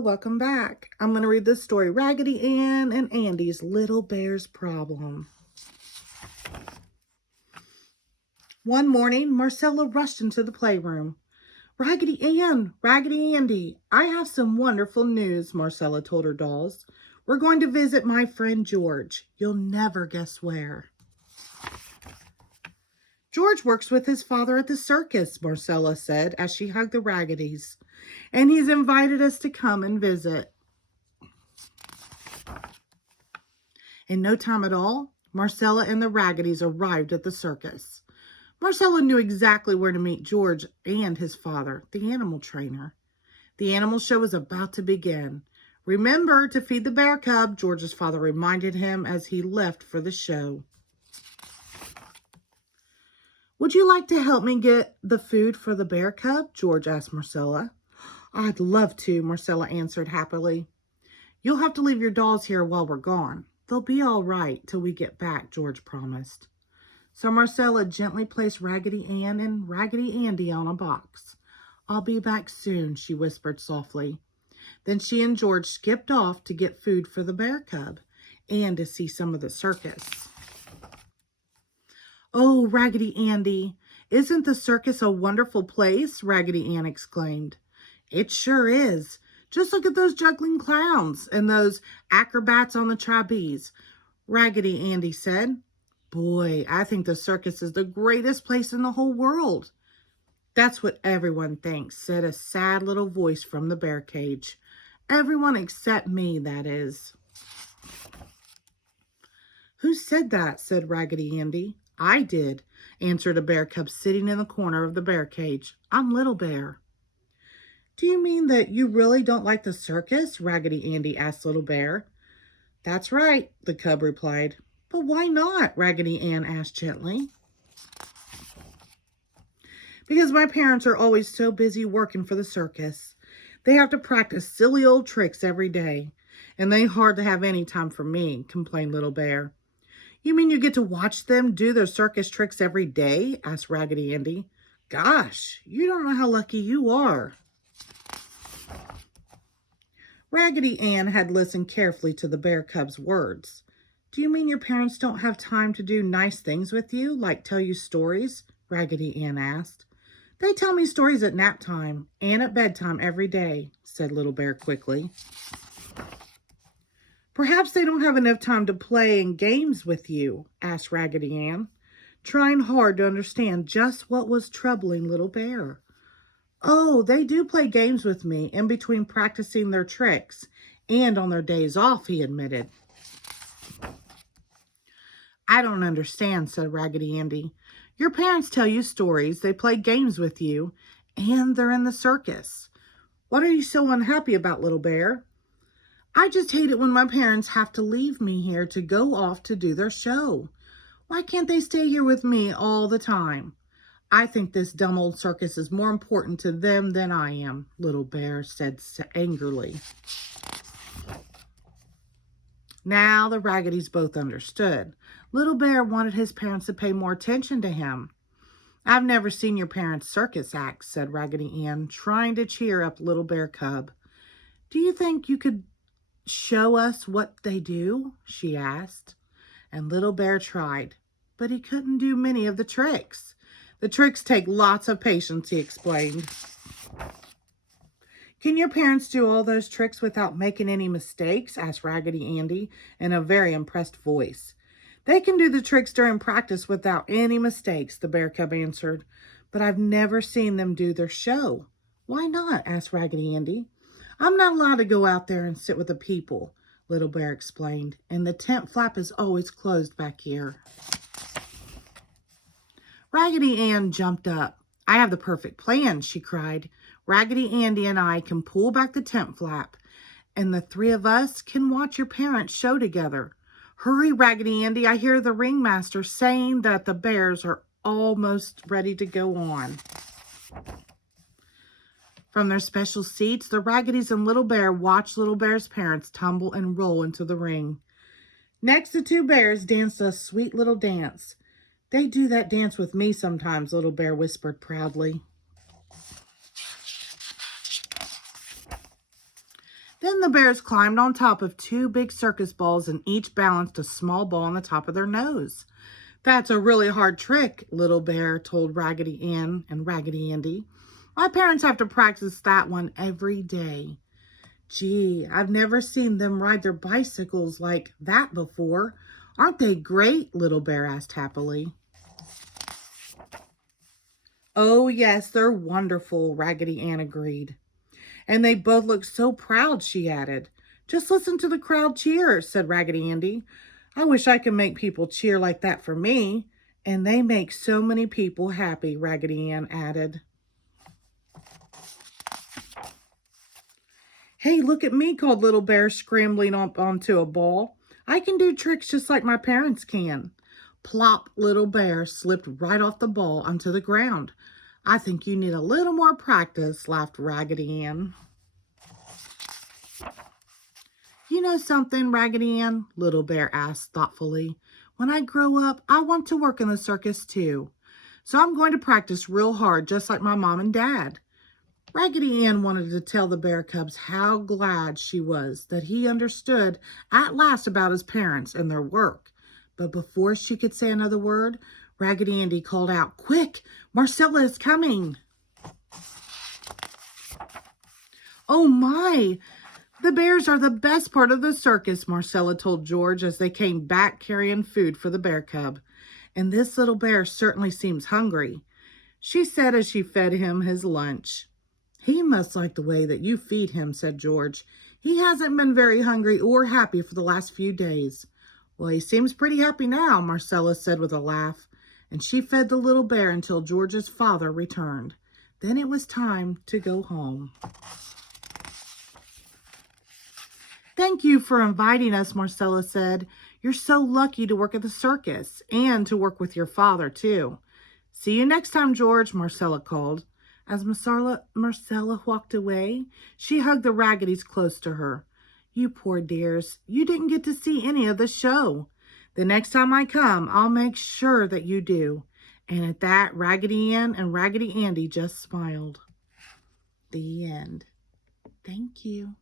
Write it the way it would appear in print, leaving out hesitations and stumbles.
welcome back. I'm going to read this story, Raggedy Ann and Andy's Little Bear's Problem. One morning, Marcella rushed into the playroom. Raggedy Ann, Raggedy Andy, I have some wonderful news, Marcella told her dolls. We're going to visit my friend George. You'll never guess where. George works with his father at the circus, Marcella said as she hugged the Raggedies, and he's invited us to come and visit. In no time at all, Marcella and the Raggedies arrived at the circus. Marcella knew exactly where to meet George and his father, the animal trainer. The animal show was about to begin. Remember to feed the bear cub, George's father reminded him as he left for the show. Would you like to help me get the food for the bear cub? George asked Marcella. I'd love to, Marcella answered happily. You'll have to leave your dolls here while we're gone. They'll be all right till we get back, George promised. So Marcella gently placed Raggedy Ann and Raggedy Andy on a box. I'll be back soon, she whispered softly. Then she and George skipped off to get food for the bear cub and to see some of the circus. Oh, Raggedy Andy, isn't the circus a wonderful place? Raggedy Ann exclaimed. It sure is. Just look at those juggling clowns and those acrobats on the trapeze, Raggedy Andy said. Boy, I think the circus is the greatest place in the whole world. That's what everyone thinks, said a sad little voice from the bear cage. Everyone except me, that is. Who said that? Said Raggedy Andy. I did, answered a bear cub sitting in the corner of the bear cage. I'm Little Bear. Do you mean that you really don't like the circus? Raggedy Andy asked Little Bear. That's right, the cub replied. But why not? Raggedy Ann asked gently. Because my parents are always so busy working for the circus. They have to practice silly old tricks every day, and they hardly have any time for me, complained Little Bear. You mean you get to watch them do their circus tricks every day? Asked Raggedy Andy. Gosh, you don't know how lucky you are. Raggedy Ann had listened carefully to the bear cub's words. Do you mean your parents don't have time to do nice things with you, like tell you stories? Raggedy Ann asked. They tell me stories at nap time and at bedtime every day, said Little Bear quickly. Perhaps they don't have enough time to play in games with you, asked Raggedy Ann, trying hard to understand just what was troubling Little Bear. Oh, they do play games with me in between practicing their tricks and on their days off, he admitted. I don't understand, said Raggedy Andy. Your parents tell you stories, they play games with you, and they're in the circus. What are you so unhappy about, Little Bear? I just hate it when my parents have to leave me here to go off to do their show. Why can't they stay here with me all the time? I think this dumb old circus is more important to them than I am, Little Bear said angrily. Now the Raggedies both understood. Little Bear wanted his parents to pay more attention to him. I've never seen your parents' circus act, said Raggedy Ann, trying to cheer up Little Bear Cub. Do you think you could show us what they do? She asked. And Little Bear tried, but he couldn't do many of the tricks. The tricks take lots of patience, he explained. Can your parents do all those tricks without making any mistakes? Asked Raggedy Andy in a very impressed voice. They can do the tricks during practice without any mistakes, the bear cub answered. But I've never seen them do their show. Why not? Asked Raggedy Andy. I'm not allowed to go out there and sit with the people, Little Bear explained, and the tent flap is always closed back here. Raggedy Ann jumped up. I have the perfect plan, she cried. Raggedy Andy and I can pull back the tent flap, and the three of us can watch your parents' show together. Hurry, Raggedy Andy, I hear the ringmaster saying that the bears are almost ready to go on. From their special seats, the Raggedies and Little Bear watched Little Bear's parents tumble and roll into the ring. Next, the two bears danced a sweet little dance. They do that dance with me sometimes, Little Bear whispered proudly. Then the bears climbed on top of two big circus balls and each balanced a small ball on the top of their nose. That's a really hard trick, Little Bear told Raggedy Ann and Raggedy Andy. My parents have to practice that one every day. Gee, I've never seen them ride their bicycles like that before. Aren't they great? Little Bear asked happily. Oh, yes, they're wonderful, Raggedy Ann agreed. And they both look so proud, she added. Just listen to the crowd cheer, said Raggedy Andy. I wish I could make people cheer like that for me. And they make so many people happy, Raggedy Ann added. Hey, look at me, called Little Bear, scrambling up onto a ball. I can do tricks just like my parents can. Plop, Little Bear slipped right off the ball onto the ground. I think you need a little more practice, laughed Raggedy Ann. You know something, Raggedy Ann? Little Bear asked thoughtfully. When I grow up, I want to work in the circus too. So I'm going to practice real hard, just like my mom and dad. Raggedy Ann wanted to tell the bear cubs how glad she was that he understood at last about his parents and their work. But before she could say another word, Raggedy Andy called out, "Quick, Marcella is coming!" Oh my! The bears are the best part of the circus, Marcella told George as they came back carrying food for the bear cub. And this little bear certainly seems hungry, she said as she fed him his lunch. He must like the way that you feed him, said George. He hasn't been very hungry or happy for the last few days. Well, he seems pretty happy now, Marcella said with a laugh, and she fed the little bear until George's father returned. Then it was time to go home. Thank you for inviting us, Marcella said. You're so lucky to work at the circus and to work with your father, too. See you next time, George, Marcella called. As Marcella walked away, she hugged the Raggedies close to her. You poor dears, you didn't get to see any of the show. The next time I come, I'll make sure that you do. And at that, Raggedy Ann and Raggedy Andy just smiled. The end. Thank you.